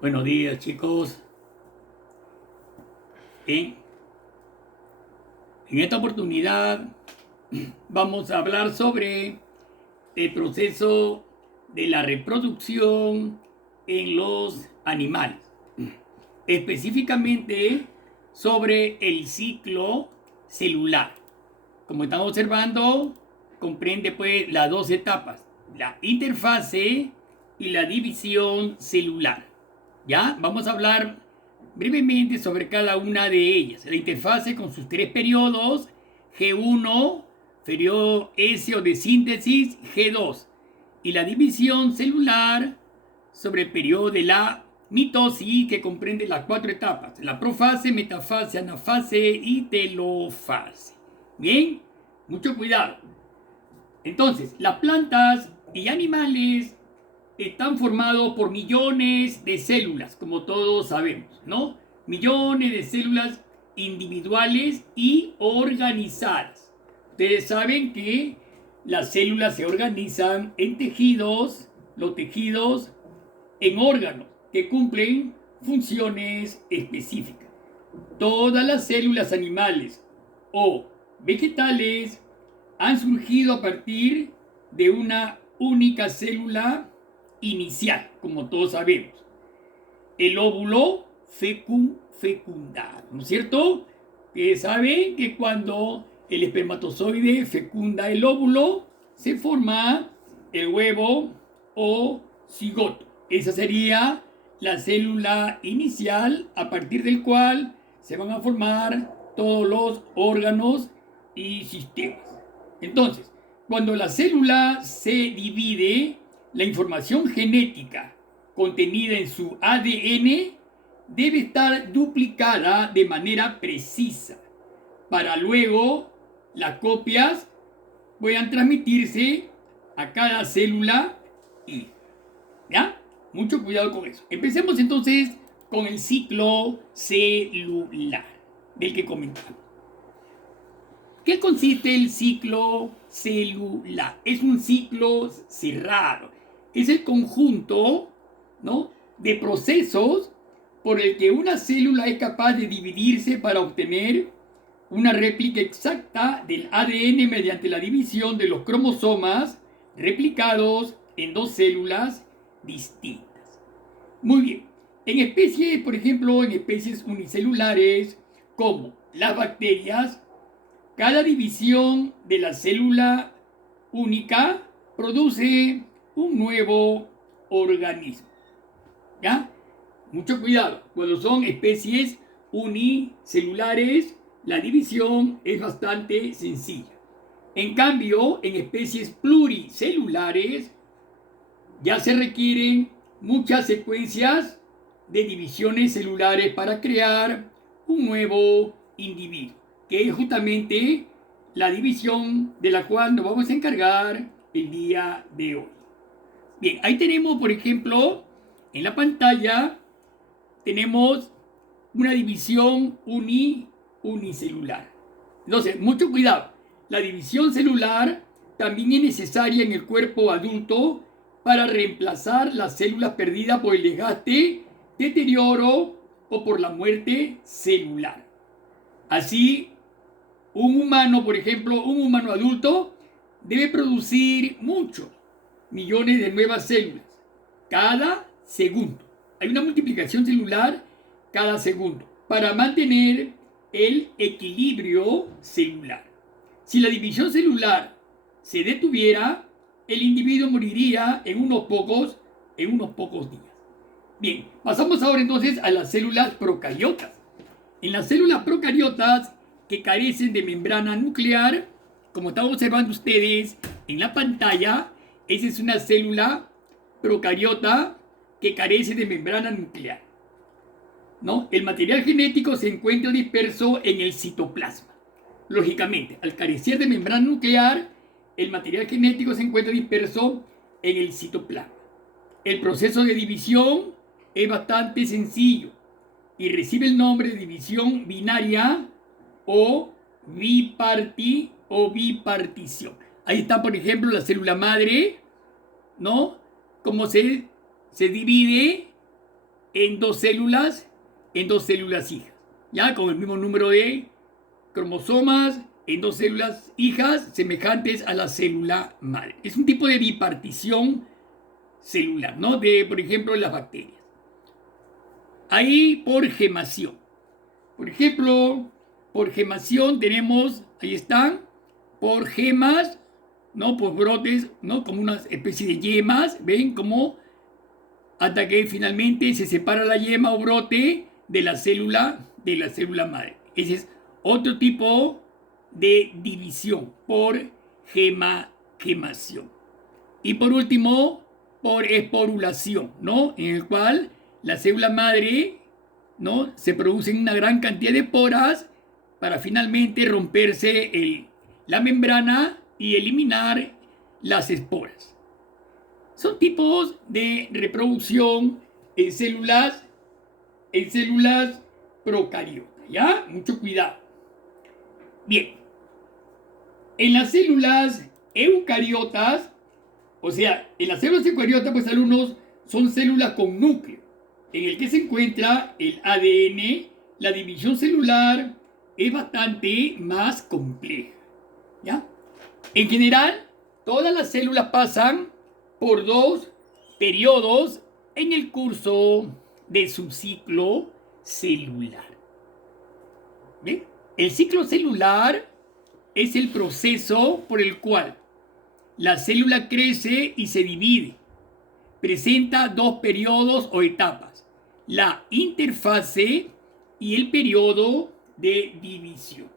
Buenos días, chicos. En, en esta oportunidad vamos a hablar sobre el proceso de la reproducción en los animales. Específicamente sobre el ciclo celular. Como están observando, comprende pues las dos etapas, la interfase y la división celular. ¿Ya? Vamos a hablar brevemente sobre cada una de ellas. La interfase con sus tres periodos, G1, periodo S o de síntesis, G2. Y la división celular sobre el periodo de la mitosis, que comprende las cuatro etapas: la profase, metafase, anafase y telofase. Bien, mucho cuidado. Entonces, las plantas y animales están formados por millones de células, como todos sabemos, ¿no? Millones de células individuales y organizadas. Ustedes saben que las células se organizan en tejidos, los tejidos en órganos que cumplen funciones específicas. Todas las células animales o vegetales han surgido a partir de una única célula inicial, como todos sabemos. El óvulo fecundado, ¿no es cierto? Que saben que cuando el espermatozoide fecunda el óvulo, se forma el huevo o cigoto. Esa sería la célula inicial a partir del cual se van a formar todos los órganos y sistemas. Entonces, cuando la célula se divide, la información genética contenida en su ADN debe estar duplicada de manera precisa para luego las copias puedan transmitirse a cada célula y ¿ya? Mucho cuidado con eso. Empecemos entonces con el ciclo celular del que comentamos. ¿Qué consiste el ciclo celular? Es un ciclo cerrado. Es el conjunto, ¿no?, de procesos por el que una célula es capaz de dividirse para obtener una réplica exacta del ADN mediante la división de los cromosomas replicados en dos células distintas. Muy bien. En especies, por ejemplo, en especies unicelulares como las bacterias, cada división de la célula única produce un nuevo organismo. ¿Ya? Mucho cuidado. Cuando son especies unicelulares, la división es bastante sencilla. En cambio, en especies pluricelulares, ya se requieren muchas secuencias de divisiones celulares para crear un nuevo individuo, que es justamente la división de la cual nos vamos a encargar el día de hoy. Bien, ahí tenemos, por ejemplo, en la pantalla, tenemos una división unicelular. Entonces, mucho cuidado. La división celular también es necesaria en el cuerpo adulto para reemplazar las células perdidas por el desgaste, deterioro o por la muerte celular. Así, un humano, por ejemplo, un humano adulto debe producir muchos millones de nuevas células cada segundo. Hay una multiplicación celular cada segundo para mantener el equilibrio celular. Si la división celular se detuviera, el individuo moriría en unos pocos días. Bien, pasamos ahora entonces a las células procariotas. En las células procariotas que carecen de membrana nuclear, como están observando ustedes en la pantalla, esa es una célula procariota que carece de membrana nuclear, ¿no? El material genético se encuentra disperso en el citoplasma. Lógicamente, al carecer de membrana nuclear, el material genético se encuentra disperso en el citoplasma. El proceso de división es bastante sencillo y recibe el nombre de división binaria o bipartición. Ahí está, por ejemplo, la célula madre, ¿no? Cómo se divide en dos células hijas, ya con el mismo número de cromosomas en dos células hijas semejantes a la célula madre. Es un tipo de bipartición celular, ¿no? De, por ejemplo, las bacterias. Ahí por gemación. Por ejemplo, por gemación tenemos, ahí están, por gemas, ¿no? Por brotes, ¿no? Como una especie de yemas, ¿ven? Como hasta que finalmente se separa la yema o brote de la célula madre. Ese es otro tipo de división por gemación. Y por último, por esporulación, ¿no? En el cual la célula madre, ¿no? Se producen una gran cantidad de esporas para finalmente romperse la membrana y eliminar las esporas. Son tipos de reproducción en células procariotas, ¿ya? Mucho cuidado. Bien, en las células eucariotas, o sea, en las células eucariotas, pues alumnos, son células con núcleo, en el que se encuentra el ADN. La división celular es bastante más compleja, ¿ya? En general, todas las células pasan por dos periodos en el curso de su ciclo celular. ¿Bien? El ciclo celular es el proceso por el cual la célula crece y se divide. Presenta dos periodos o etapas: la interfase y el periodo de división.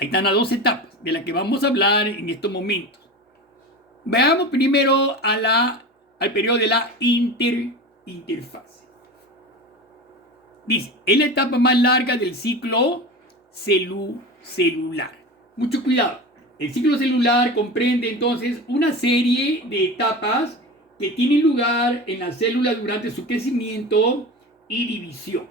Ahí están las dos etapas de las que vamos a hablar en estos momentos. Veamos primero al periodo de la interfase. Dice, es la etapa más larga del ciclo celular. Mucho cuidado. El ciclo celular comprende entonces una serie de etapas que tienen lugar en la célula durante su crecimiento y división.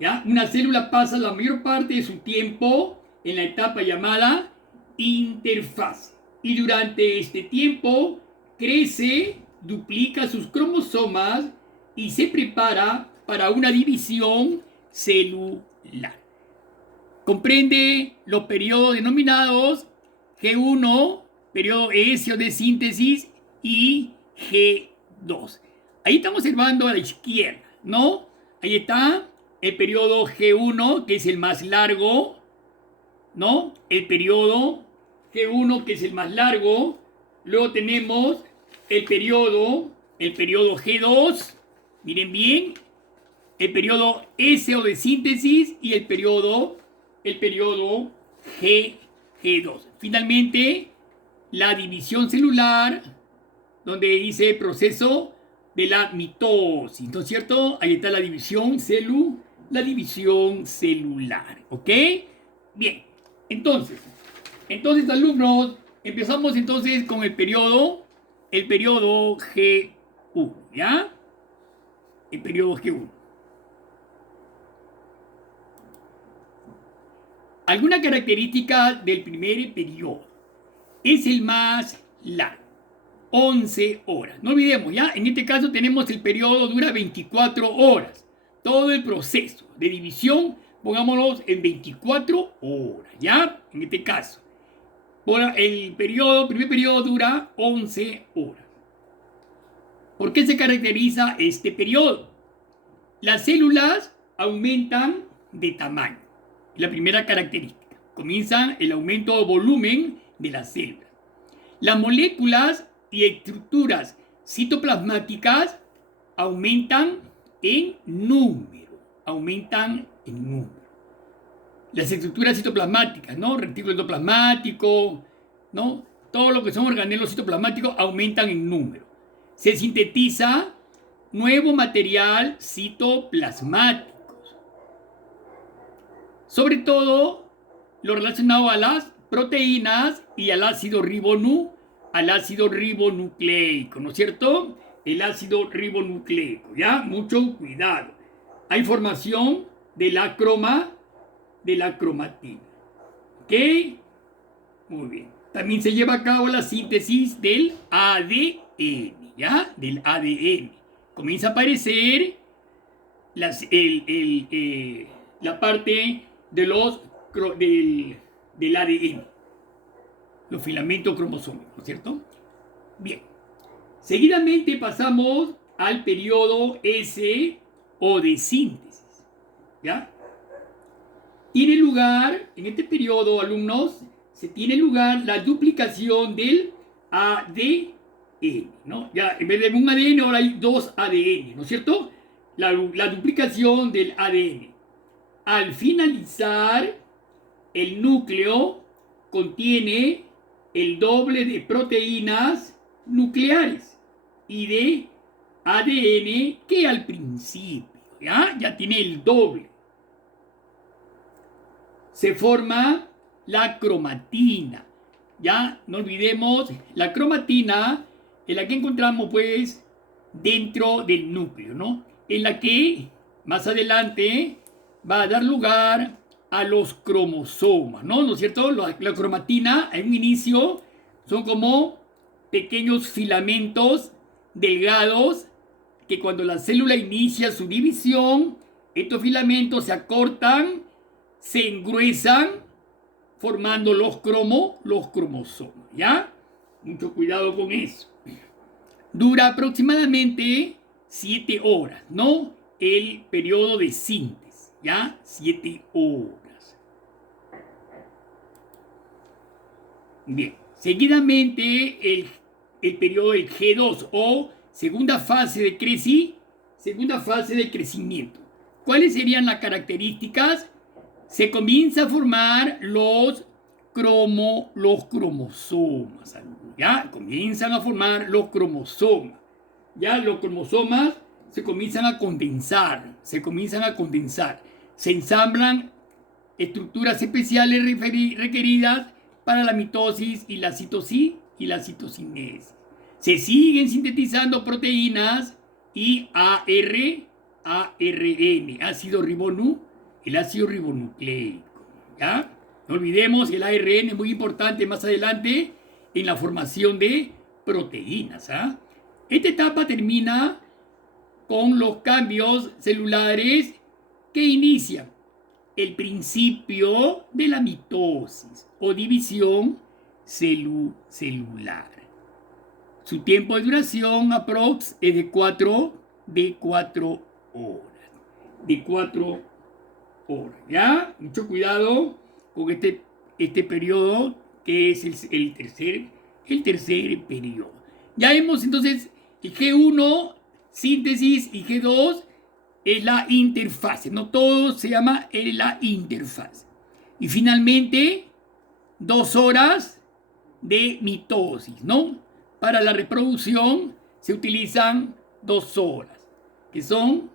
¿Ya? Una célula pasa la mayor parte de su tiempo en la etapa llamada interfase. Y durante este tiempo crece, duplica sus cromosomas y se prepara para una división celular. Comprende los periodos denominados G1, periodo esio de síntesis, y G2. Ahí estamos observando a la izquierda, ¿no? Ahí está el periodo G1, que es el más largo, ¿no? El periodo G1, que es el más largo. Luego tenemos el periodo G2, miren bien, el periodo S o de síntesis y el periodo G2. Finalmente, la división celular, donde dice proceso de la mitosis, ¿no es cierto? Ahí está la división celular, ¿ok? Bien, entonces, alumnos, empezamos entonces con el periodo G1, ¿ya? El periodo G1. Alguna característica del primer periodo: es el más largo, 11 horas. No olvidemos, ¿ya? En este caso tenemos el periodo dura 24 horas. Todo el proceso de división, pongámoslo en 24 horas, ¿ya? En este caso. El primer periodo dura 11 horas. ¿Por qué se caracteriza este periodo? Las células aumentan de tamaño. La primera característica. Comienza el aumento de volumen de las células. Las moléculas y estructuras citoplasmáticas aumentan en número. Las estructuras citoplasmáticas, ¿no? Retículo endoplasmático, ¿no? Todo lo que son organelos citoplasmáticos aumentan en número. Se sintetiza nuevo material citoplasmático. Sobre todo lo relacionado a las proteínas y al ácido ribonucleico, ¿no es cierto? El ácido ribonucleico, ¿ya? Mucho cuidado. Hay formación de la cromatina. ¿Ok? Muy bien. También se lleva a cabo la síntesis del ADN, ¿ya? Del ADN. comienza a aparecer la parte de del ADN, los filamentos cromosómicos, ¿no es cierto? Bien. Seguidamente pasamos al periodo S o de síntesis, ¿ya? Tiene lugar, en este periodo, alumnos, se tiene lugar la duplicación del ADN, ¿no? Ya, en vez de un ADN, ahora hay 2 ADN, ¿no es cierto? La duplicación del ADN. Al finalizar, el núcleo contiene el doble de proteínas nucleares y de ADN que al principio, ¿ya? Ya tiene el doble. Se forma la cromatina. Ya no olvidemos, la cromatina es la que encontramos pues dentro del núcleo, ¿no? En la que más adelante va a dar lugar a los cromosomas, ¿no es cierto? La cromatina en un inicio son como pequeños filamentos delgados que cuando la célula inicia su división, estos filamentos se acortan, se engruesan, formando los cromosomas, ¿ya? Mucho cuidado con eso. Dura aproximadamente 7 horas, ¿no? El periodo de síntesis, ¿ya? 7 horas. Bien, seguidamente el periodo del G2 o segunda fase de crecimiento. ¿Cuáles serían las características? Se comienza a formar los cromosomas, ¿ya? Comienzan a formar los cromosomas. Ya los cromosomas se comienzan a condensar. Se ensamblan estructuras especiales requeridas para la mitosis y la citocinesis. Se siguen sintetizando proteínas y ARN, el ácido ribonucleico, ¿ya? No olvidemos, el ARN es muy importante más adelante en la formación de proteínas, ¿ah? Esta etapa termina con los cambios celulares que inician el principio de la mitosis o división celular. Su tiempo de duración aprox es de 4 horas. De 4 horas, ¿ya? Mucho cuidado con este periodo que es el tercer periodo. Ya vemos entonces el G1, síntesis, y G2 es la interfase. No todo se llama la interfase. Y finalmente, 2 horas de mitosis, ¿no? Para la reproducción se utilizan 2 horas, que son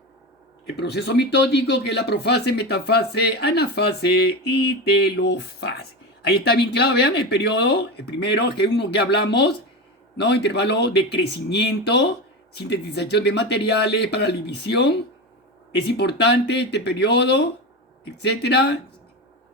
el proceso mitótico, que es la profase, metafase, anafase y telofase. Ahí está bien claro, vean el periodo, el primero, G1 que hablamos, ¿no? Intervalo de crecimiento, sintetización de materiales para la división. Es importante este periodo, etcétera.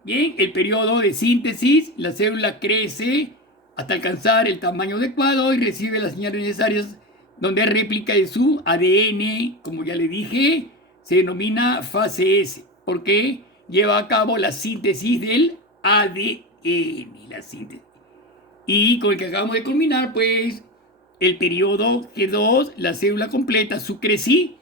Bien, el periodo de síntesis, la célula crece hasta alcanzar el tamaño adecuado y recibe las señales necesarias donde hay réplica de su ADN, como ya le dije, se denomina fase S, porque lleva a cabo la síntesis del ADN, la síntesis. Y con el que acabamos de culminar, pues, el periodo G2, la célula completa su crecimiento,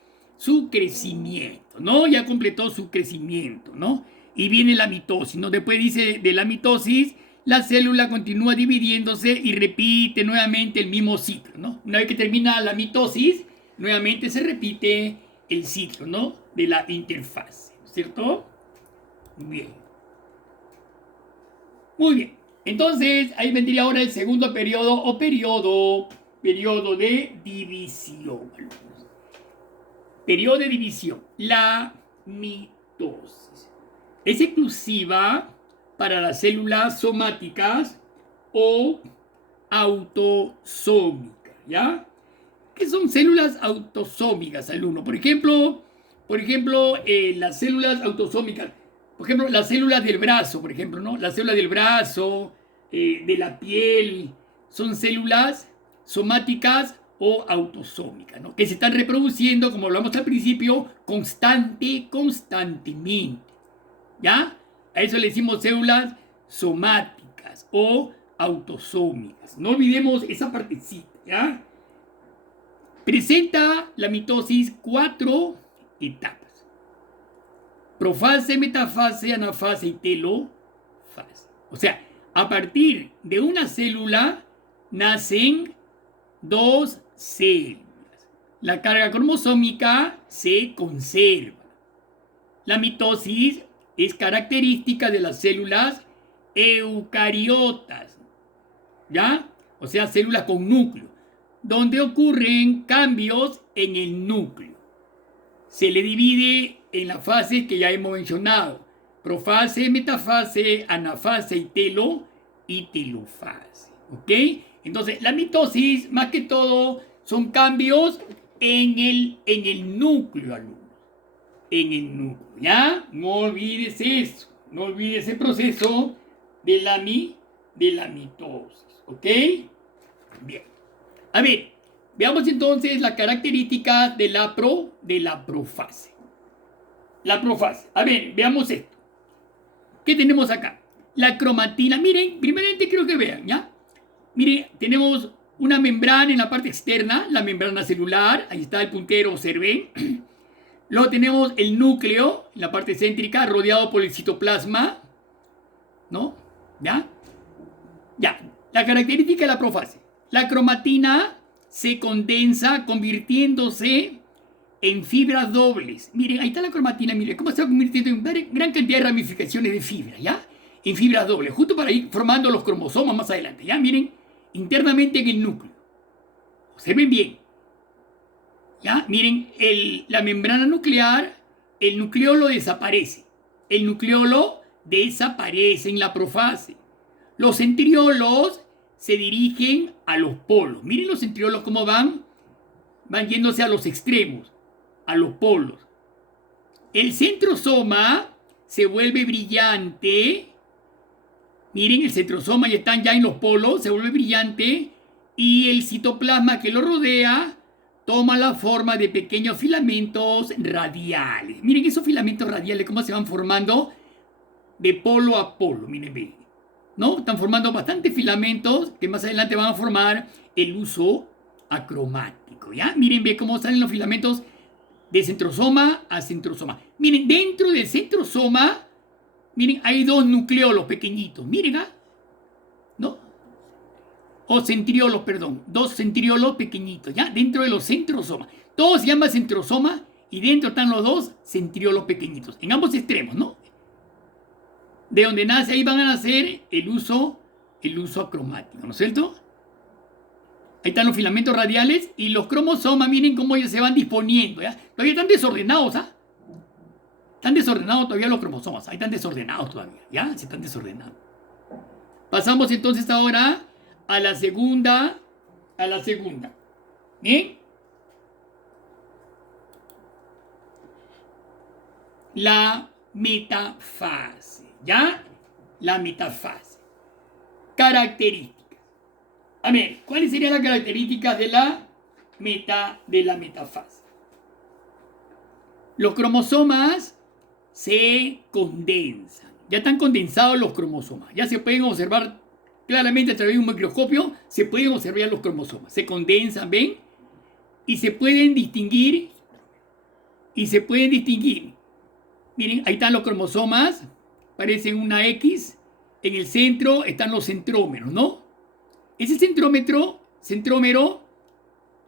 ¿no? Ya completó su crecimiento, ¿no? Y viene la mitosis, ¿no? Después dice de la mitosis, la célula continúa dividiéndose y repite nuevamente el mismo ciclo, ¿no? Una vez que termina la mitosis, nuevamente se repite el ciclo, ¿no? De la interfase, ¿cierto? Bien. Muy bien. Entonces, ahí vendría ahora el segundo periodo o periodo de división. Periodo de división. La mitosis. Es exclusiva para las células somáticas o autosómicas, ¿ya? ¿Qué son células autosómicas, alumno? Por ejemplo, las células autosómicas, por ejemplo, las células del brazo, por ejemplo, ¿no? Las células del brazo, de la piel, son células somáticas o autosómicas, ¿no? Que se están reproduciendo, como hablamos al principio, constantemente. ¿Ya? A eso le decimos células somáticas o autosómicas. No olvidemos esa partecita, ¿ya? Presenta la mitosis 4 etapas. Profase, metafase, anafase y telofase. O sea, a partir de una célula nacen dos células. La carga cromosómica se conserva. La mitosis es característica de las células eucariotas, ¿ya? O sea, células con núcleo, donde ocurren cambios en el núcleo. Se le divide en las fases que ya hemos mencionado: profase, metafase, anafase y telofase. ¿Ok? Entonces, la mitosis, más que todo, son cambios en el núcleo, alumnos. En el núcleo, ¿ya? No olvides eso. No olvides ese proceso de la mitosis. ¿Ok? Bien. A ver, veamos entonces la característica de la profase. La profase. A ver, veamos esto. ¿Qué tenemos acá? La cromatina. Miren, primeramente quiero que vean, ¿ya? Miren, tenemos una membrana en la parte externa, la membrana celular. Ahí está el puntero, observen. Luego tenemos el núcleo en la parte céntrica, rodeado por el citoplasma, ¿no? ¿Ya? Ya. La característica de la profase. La cromatina se condensa convirtiéndose en fibras dobles. Miren, ahí está la cromatina, miren cómo se va convirtiendo en gran cantidad de ramificaciones de fibra, ¿ya? En fibras dobles, justo para ir formando los cromosomas más adelante, ¿ya? Miren, internamente en el núcleo. Observen bien. ¿Ya? Miren, la membrana nuclear, el nucleolo desaparece. El nucleolo desaparece en la profase. Los centriolos se dirigen a los polos. Miren los centriolos cómo van yéndose a los extremos, a los polos. El centrosoma se vuelve brillante. Miren, el centrosoma ya están ya en los polos, se vuelve brillante, y el citoplasma que lo rodea toma la forma de pequeños filamentos radiales. Miren esos filamentos radiales, cómo se van formando de polo a polo. Miren, ven, ¿no? Están formando bastantes filamentos que más adelante van a formar el uso acromático, ¿ya? Miren, ve cómo salen los filamentos de centrosoma a centrosoma. Miren, dentro del centrosoma, miren, hay dos nucleolos pequeñitos. Miren, ¿no? O centriolos, perdón. Dos centriolos pequeñitos, ¿ya? Dentro de los centrosomas. Todo se llama centrosoma y dentro están los dos centriolos pequeñitos. En ambos extremos, ¿no? De donde nace, ahí van a nacer el uso acromático, ¿no es cierto? Ahí están los filamentos radiales y los cromosomas, miren cómo ellos se van disponiendo, ¿ya? Todavía están desordenados, ¿ah? Están desordenados todavía los cromosomas, ahí están desordenados todavía, ¿ya? Se están desordenando. Pasamos entonces ahora a la segunda. ¿Bien? La metafase, ¿ya? La metafase. Características. A ver, ¿cuáles serían las características de la metafase? Los cromosomas se condensan. Ya están condensados los cromosomas. Ya se pueden observar claramente a través de un microscopio. Se pueden observar los cromosomas. Se condensan, ¿ven? Y se pueden distinguir. Miren, ahí están los cromosomas. Parecen una X. En el centro están los centrómeros, ¿no? Ese centrómero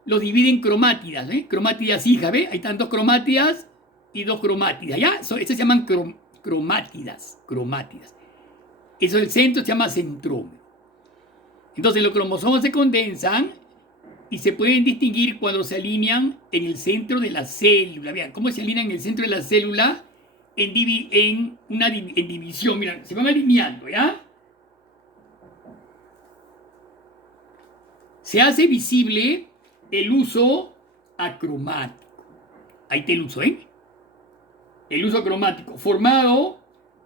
lo divide en cromátidas, ¿eh? Cromátidas hijas, ¿ves? Ahí están dos cromátidas y dos cromátidas, ¿ya? Estas se llaman cromátidas. Eso del centro se llama centrómero. Entonces los cromosomas se condensan y se pueden distinguir cuando se alinean en el centro de la célula. Vean cómo se alinean en el centro de la célula en división. Miren, se van alineando, ¿ya? Se hace visible el uso acromático. Ahí está el uso, ¿eh? El uso acromático, formado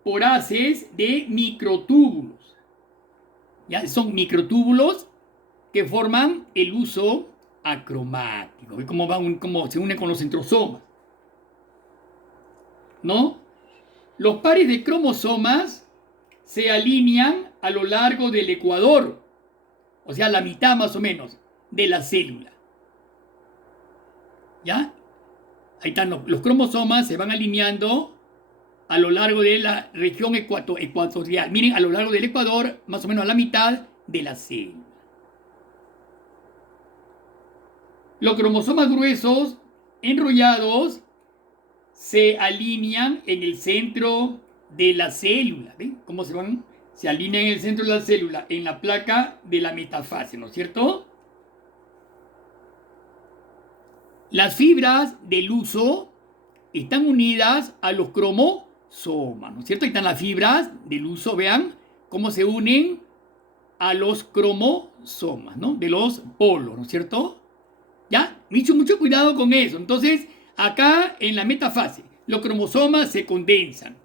por haces de microtúbulos. ¿Ya? Son microtúbulos que forman el uso acromático. ¿Ve cómo cómo se une con los centrosomas? ¿No? Los pares de cromosomas se alinean a lo largo del ecuador, o sea, la mitad más o menos de la célula. ¿Ya? Ahí están los cromosomas, se van alineando a lo largo de la región ecuatorial. Miren, a lo largo del ecuador, más o menos a la mitad de la célula. Los cromosomas gruesos, enrollados, se alinean en el centro de la célula. ¿Ven cómo se van? Se alinean en el centro de la célula, en la placa de la metafase, ¿no es cierto? Las fibras del huso están unidas a los cromosomas, ¿no es cierto? Ahí están las fibras del huso, vean cómo se unen a los cromosomas, ¿no? De los polos, ¿no es cierto? ¿Ya? Mucho cuidado con eso. Entonces, acá en la metafase, los cromosomas se condensan.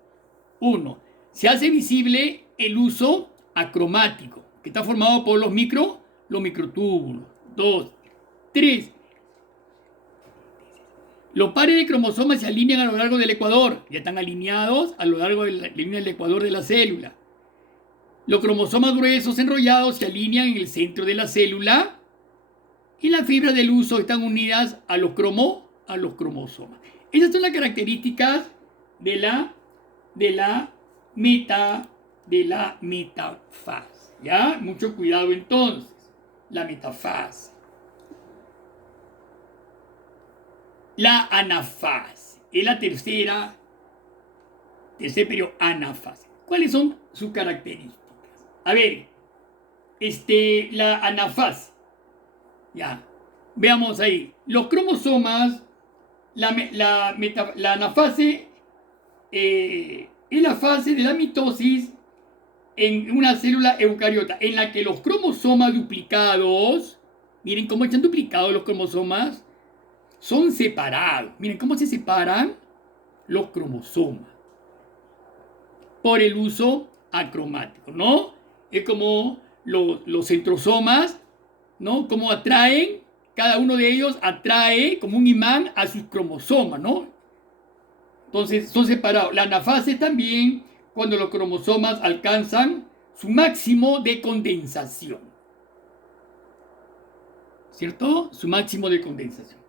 1. Se hace visible el huso acromático, que está formado por los microtúbulos. 2. 3. Los pares de cromosomas se alinean a lo largo del ecuador. Ya están alineados a lo largo de la línea del ecuador de la célula. Los cromosomas gruesos enrollados se alinean en el centro de la célula. Y las fibras del huso están unidas a los cromosomas. Esas son las características de la metafase. ¿Ya? Mucho cuidado entonces. La metafase. La anafase. Es la tercer periodo, anafase. ¿Cuáles son sus características? A ver, la anafase. Ya, veamos ahí. Los cromosomas, la anafase es la fase de la mitosis en una célula eucariota, en la que los cromosomas duplicados, miren cómo están duplicados los cromosomas, son separados. Miren cómo se separan los cromosomas por el uso acromático, ¿no? Es como los centrosomas, ¿no? Como atraen, cada uno de ellos atrae como un imán a sus cromosomas, ¿no? Entonces son separados. La anafase también cuando los cromosomas alcanzan su máximo de condensación. ¿Cierto? Su máximo de condensación.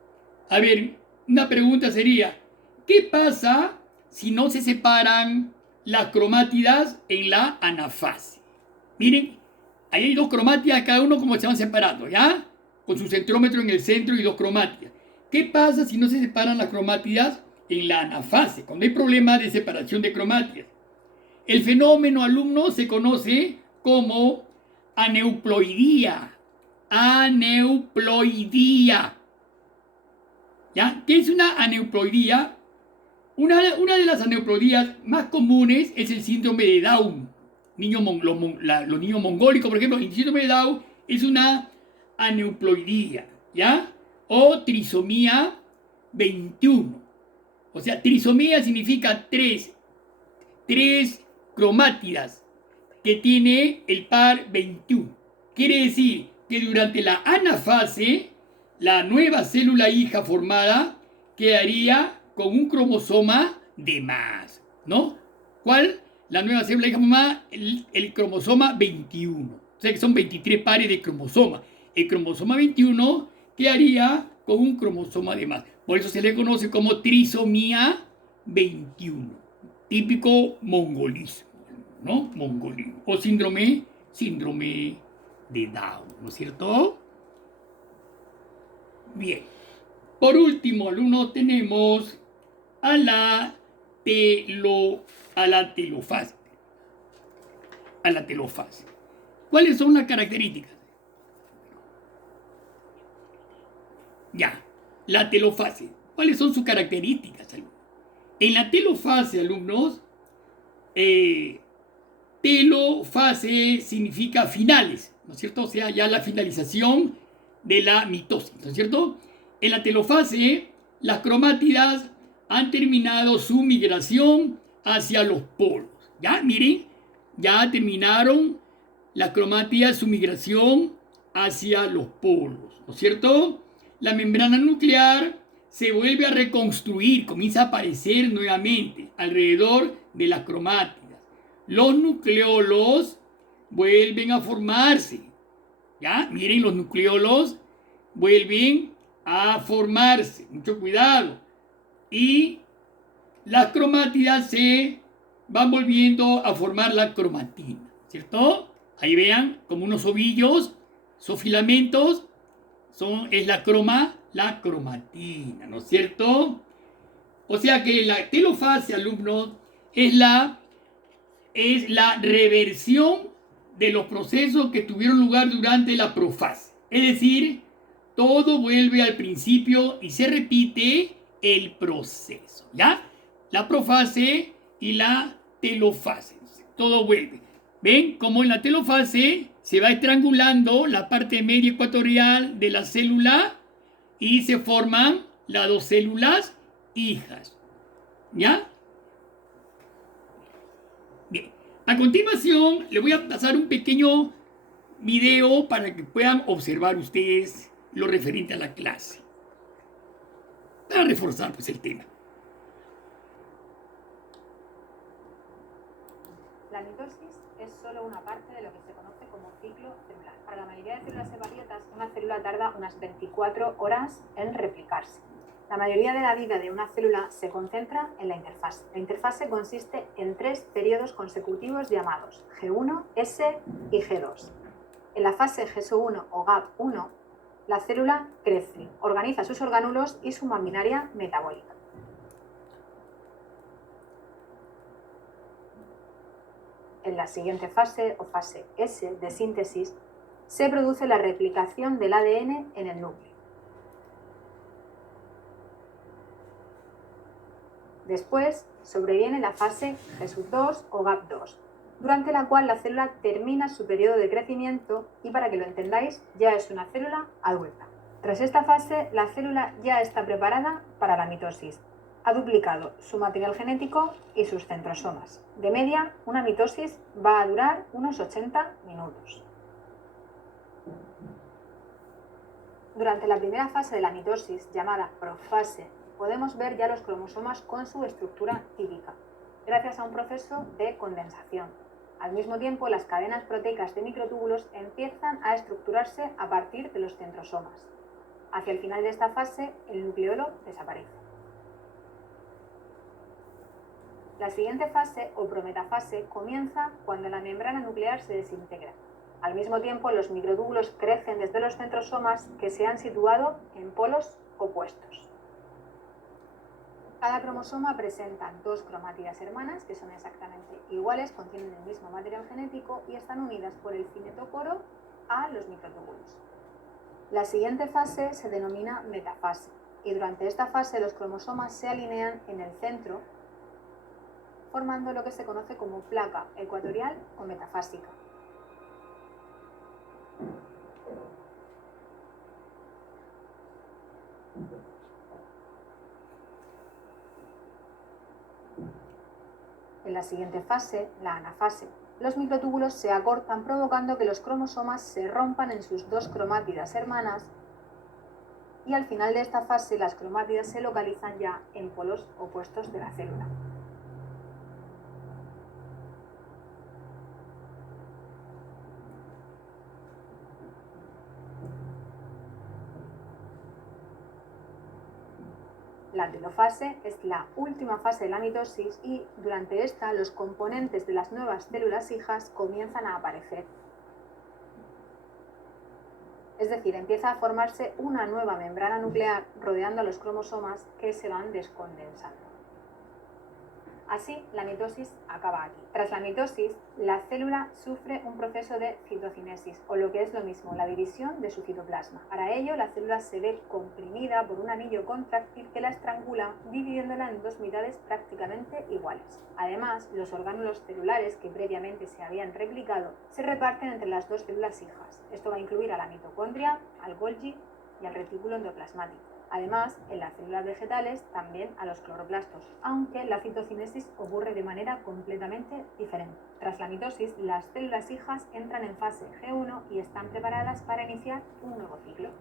A ver, una pregunta sería, ¿qué pasa si no se separan las cromátidas en la anafase? Miren, ahí hay dos cromátidas, cada uno como se van separando, ¿ya? Con su centrómetro en el centro y dos cromátidas. ¿Qué pasa si no se separan las cromátidas en la anafase? Cuando hay problemas de separación de cromátidas. El fenómeno, alumno, se conoce como aneuploidía. Aneuploidía. ¿Ya? ¿Qué es una aneuploidía? Una de las aneuploidías más comunes es el síndrome de Down. Los niños mongólicos, por ejemplo, el síndrome de Down es una aneuploidía, ¿ya? O trisomía 21. O sea, trisomía significa tres cromátidas que tiene el par 21. Quiere decir que durante la anafase, la nueva célula hija formada quedaría con un cromosoma de más, ¿no? ¿Cuál? La nueva célula hija formada, el cromosoma 21. O sea que son 23 pares de cromosomas. El cromosoma 21 quedaría con un cromosoma de más. Por eso se le conoce como trisomía 21. Típico mongolismo, ¿no? Mongolismo. O síndrome de Down, ¿no es cierto? Bien. Por último, alumnos, tenemos a la telofase. A la telofase. ¿Cuáles son las características? Ya, la telofase. ¿Cuáles son sus características, alumnos? En la telofase, alumnos, telofase significa finales, ¿no es cierto? O sea, ya la finalización de la mitosis, ¿no es cierto? En la telofase, las cromátidas han terminado su migración hacia los polos. Ya, miren, ya terminaron las cromátidas su migración hacia los polos, ¿no es cierto? la membrana nuclear se vuelve a reconstruir, comienza a aparecer nuevamente alrededor de las cromátidas. Los nucleolos vuelven a formarse. ¿Ya? Miren, los nucleolos vuelven a formarse. Mucho cuidado. Y las cromátidas se van volviendo a formar la cromatina. ¿Cierto? Ahí vean como unos ovillos, son filamentos, es la cromatina, ¿no es cierto? O sea que la telofase, alumnos, es la reversión de los procesos que tuvieron lugar durante la profase. Es decir, todo vuelve al principio y se repite el proceso, ¿ya? La profase y la telofase, todo vuelve. ¿Ven? Como en la telofase se va estrangulando la parte media ecuatorial de la célula y se forman las dos células hijas, ¿ya? Bien, a continuación les voy a pasar un pequeño video para que puedan observar ustedes lo referente a la clase, para reforzar pues el tema. La mitosis es solo una parte de lo que se conoce como ciclo celular. Para la mayoría de células eucariotas, una célula tarda unas 24 horas en replicarse. La mayoría de la vida de una célula se concentra en la interfase. La interfase consiste en 3 periodos consecutivos llamados G1, S y G2. En la fase G1 o GAP1, la célula crece, organiza sus orgánulos y su maquinaria metabólica. En la siguiente fase, o fase S de síntesis, se produce la replicación del ADN en el núcleo. Después sobreviene la fase G2 o GAP2, durante la cual la célula termina su periodo de crecimiento y, para que lo entendáis, ya es una célula adulta. Tras esta fase, la célula ya está preparada para la mitosis. Ha duplicado su material genético y sus centrosomas. De media, una mitosis va a durar unos 80 minutos. Durante la primera fase de la mitosis, llamada profase, podemos ver ya los cromosomas con su estructura típica, gracias a un proceso de condensación. Al mismo tiempo, las cadenas proteicas de microtúbulos empiezan a estructurarse a partir de los centrosomas. Hacia el final de esta fase, el nucleolo desaparece. La siguiente fase, o prometafase, comienza cuando la membrana nuclear se desintegra. Al mismo tiempo, los microtúbulos crecen desde los centrosomas, que se han situado en polos opuestos. Cada cromosoma presenta 2 cromátidas hermanas que son exactamente iguales, contienen el mismo material genético y están unidas por el cinetocoro a los microtúbulos. La siguiente fase se denomina metafase, y durante esta fase los cromosomas se alinean en el centro, formando lo que se conoce como placa ecuatorial o metafásica. En la siguiente fase, la anafase, los microtúbulos se acortan, provocando que los cromosomas se rompan en sus 2 cromátidas hermanas, y al final de esta fase las cromátidas se localizan ya en polos opuestos de la célula. La telofase es la última fase de la mitosis y, durante esta, los componentes de las nuevas células hijas comienzan a aparecer. Es decir, empieza a formarse una nueva membrana nuclear rodeando a los cromosomas que se van descondensando. Así, la mitosis acaba aquí. Tras la mitosis, la célula sufre un proceso de citocinesis, o lo que es lo mismo, la división de su citoplasma. Para ello, la célula se ve comprimida por un anillo contráctil que la estrangula, dividiéndola en 2 mitades prácticamente iguales. Además, los orgánulos celulares que previamente se habían replicado se reparten entre las 2 células hijas. Esto va a incluir a la mitocondria, al Golgi y al retículo endoplasmático. Además, en las células vegetales también a los cloroplastos, aunque la citocinesis ocurre de manera completamente diferente. Tras la mitosis, las células hijas entran en fase G1 y están preparadas para iniciar un nuevo ciclo.